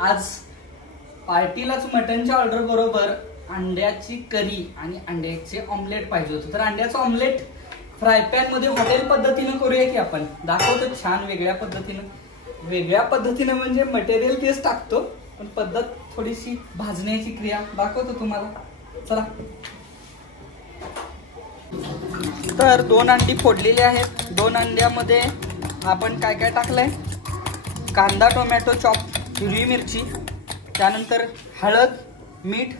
आज पार्टीलाच मटनच्या ऑर्डर बरोबर अंड्याची करी आणि अंड्याचे ऑमलेट पाहिजे होतं। तर अंड्याचं ऑमलेट फ्राय पॅन मध्ये हॉटेल पद्धतीने करूया की आपण। दाखवतो छान वेगळ्या पद्धतीने म्हणजे मटेरियल तेच टाकतो पण पद्धत थोडीशी भाजण्याची क्रिया दाखवतो तुम्हाला। चला। तर 2 अंडी फोडलेली आहेत। 2 अंड्यामध्ये आपण काय काय टाकलंय, कांदा, टोमॅटो चॉप, हिरवी मिरची, त्यानंतर हळद, मीठ,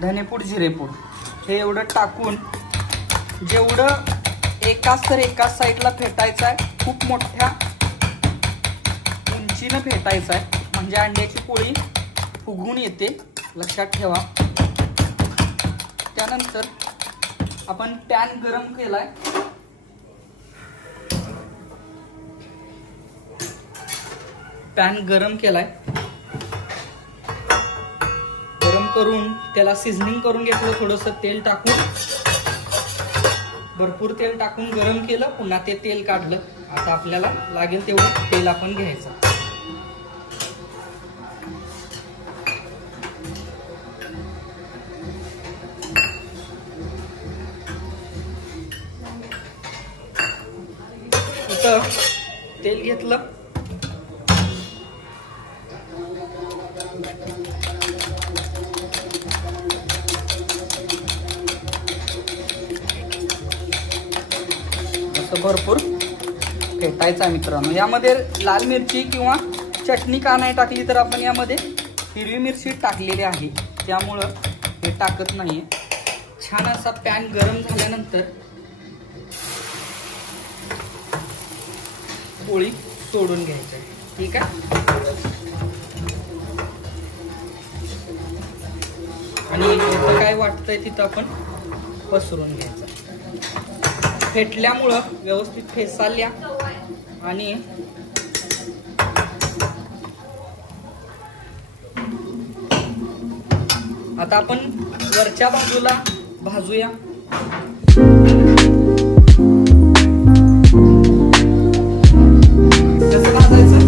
धनेपूड, जिरेपूड हे एवढं टाकून जेवढं एकाच साईडला फेटायचं आहे, खूप मोठ्या उंचीनं फेटायचं आहे म्हणजे अंड्याची पोळी फुगून येते, लक्षात ठेवा। त्यानंतर आपण पॅन गरम केलाय, गरम करून त्याला सिझनिंग करून घेतलं, थोडंसं तेल टाकून, भरपूर तेल टाकून गरम केलं, पुन्हा ते तेल काढलं। आता आपल्याला लागेल तेवढं तेल आपण घ्यायचं। इथं तेल घेतलं, भरपूर फेटायचा मित्रांनो। यामध्ये लाल मिरची किंवा चटणी का नाही टाकली तर आपण यामध्ये हिरवी मिरची टाकलेली आहे, त्यामुळं हे टाकत नाहीये। छान असा पॅन गरम झाल्यानंतर पोळी सोडून घ्यायची, ठीक आहे। आणि जिथं काय वाटतंय तिथं आपण पसरून घ्यायचं। फेटल्यामुळं व्यवस्थित फेसाल्या आणि आता आपण वरच्या बाजूला भाजूया। कसं भाजायचं,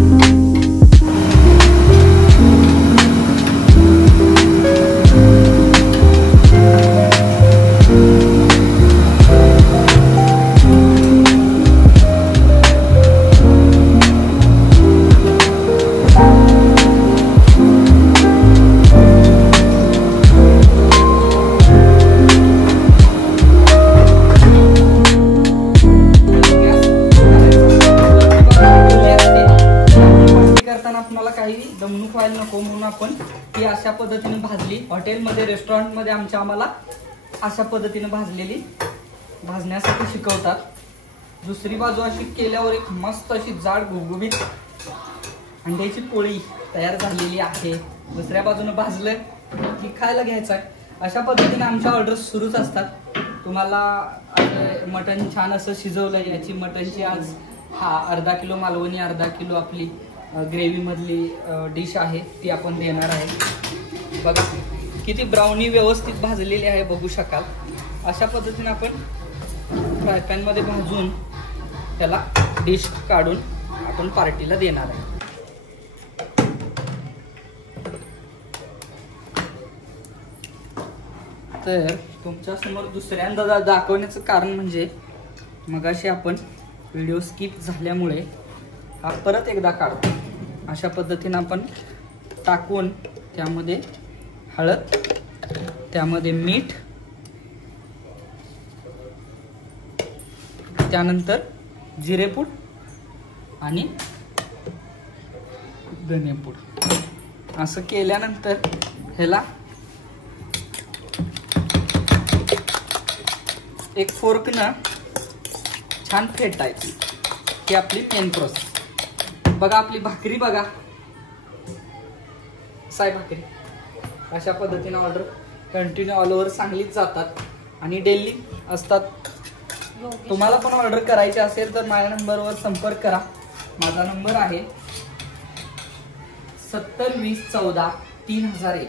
दमणूक व्हायला नको म्हणून आपण ती अशा पद्धतीने भाजली। हॉटेलमध्ये, रेस्टॉरंटमध्ये आम्हाला अशा पद्धतीने भाजण्यासाठी शिकवतात। दुसरी बाजू अशी केल्यावर एक मस्त अशी जाड गुबगुबीत अंड्याची पोळी तयार झालेली आहे। दुसऱ्या बाजूने भाजलं की खायला घ्यायचं आहे। अशा पद्धतीने आमच्या ऑर्डर सुरूच असतात। तुम्हाला मटण छान असं शिजवलं, याची मटणची आज अर्धा किलो मालवणी, अर्धा किलो आपली ग्रेव्ही मधली डिश आहे ती आपण देणार आहे। बघा किती ब्राउनी व्यवस्थित भाजलेली आहे, बघू शकाल। अशा पद्धतीने आपण फ्राय पॅन मध्ये भाजून त्याला डिश काढून आपण पार्टीला देणार आहे। तर तुमच्या समोर दुसऱ्यांदा दाखवण्याचं कारण म्हणजे मगाशी आपण व्हिडिओ स्किप झाल्यामुळे हा परत एकदा काढतो। अशा पद्धतीने आपण टाकून त्यामध्ये हळद, त्यामध्ये मीठ, त्यानंतर जिरेपूड आणि धनेपूड असं केल्यानंतर ह्याला एक फोर्कनं छान फेटायचं। ही आपली मेन प्रोसेस। बघा आपली भाकरी बघा, साय भाकरी अशा पद्धतीने ऑर्डर कंटिन्यू ऑल ओव्हर सांगलीत जातात आणि डेली असतात। तुम्हाला पण ऑर्डर करायची असेल तर माझ्या नंबरवर संपर्क करा। माझा नंबर आहे 7020143001।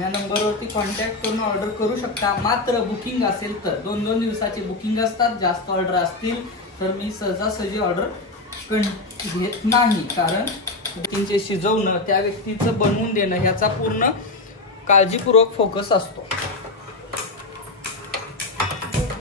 या नंबरवरती कॉन्टॅक्ट करून ऑर्डर करू शकता। मात्र बुकिंग असेल तर 2-2 दिवसाची बुकिंग असतात। जास्त ऑर्डर असतील तर मी सहजासहजी ऑर्डर घेत नाही, कारण व्यक्तींचे शिजवणं, त्या व्यक्तीचं बनवून देणं ह्याचा पूर्ण काळजीपूर्वक फोकस असतो.